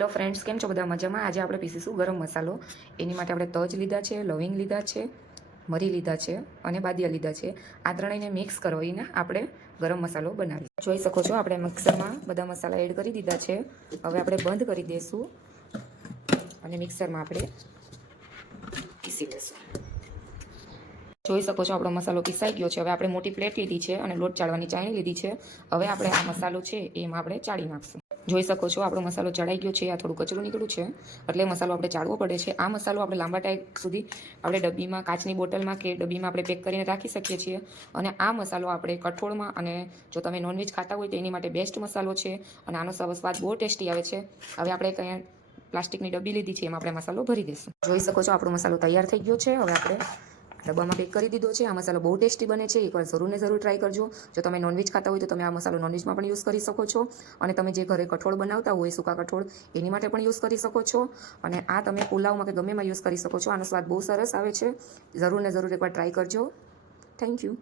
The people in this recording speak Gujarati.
હેલો ફ્રેન્ડ્સ, કેમ છો બધા મજામાં? આજે આપણે પીસીશું ગરમ મસાલો. એની માટે આપણે તજ લીધા છે, લવિંગ લીધા છે, મરી લીધા છે અને બાદિયા લીધા છે. આ ત્રણેયને મિક્સ કરીને આપણે ગરમ મસાલો બનાવીએ. જોઈ શકો છો, આપણે મિક્સરમાં બધા મસાલા એડ કરી દીધા છે. હવે આપણે બંધ કરી દઈશું અને મિક્સરમાં આપણે પીસી લઈશું. જોઈ શકો છો, આપણો મસાલો પીસાઈ ગયો છે. હવે આપણે મોટી પ્લેટ લીધી છે અને લોટ ચાળવાની ચાળણી લીધી છે. હવે આપણે આ મસાલો છે એમાં આપણે ચાળી નાખશું. જોઈ શકો છો, આપણો મસાલો ચડાઈ ગયો છે. આ થોડું કચરું નીકળ્યું છે એટલે મસાલો આપણે ચાળવો પડે છે. આ મસાલો આપણે લાંબા ટાઈમ સુધી આપણે ડબ્બીમાં, કાચની બોટલમાં કે ડબ્બીમાં આપણે પેક કરીને રાખી શકીએ છીએ. અને આ મસાલો આપણે કઠોળમાં, અને જો તમે નોનવેજ ખાતા હોય તો એની માટે બેસ્ટ મસાલો છે. અને આનો સ્વાદ બહુ ટેસ્ટી આવે છે. હવે આપણે કંઈ પ્લાસ્ટિકની ડબ્બી લીધી છે, એમાં આપણે મસાલો ભરી દઈશું. જોઈ શકો છો, આપણો મસાલો તૈયાર થઈ ગયો છે. હવે આપણે ડબ્બામાં પેક કરી દીધો છે. આ મસાલો બહુ ટેસ્ટી બને છે. એકવાર જરૂર ટ્રાય કરજો. જો તમે નોનવેજ ખાતા હોય તો તમે આ મસાલો નોનવેજમાં પણ યુઝ કરી શકો છો. અને તમે જે ઘરે કઠોળ બનાવતા હોય, સૂકા કઠોળ, એની માટે પણ યુઝ કરી શકો છો. અને આ તમે પુલાવમાં કે ગમેમાં યુઝ કરી શકો છો. આનો સ્વાદ બહુ સરસ આવે છે. જરૂર એકવાર ટ્રાય કરજો. Thank you.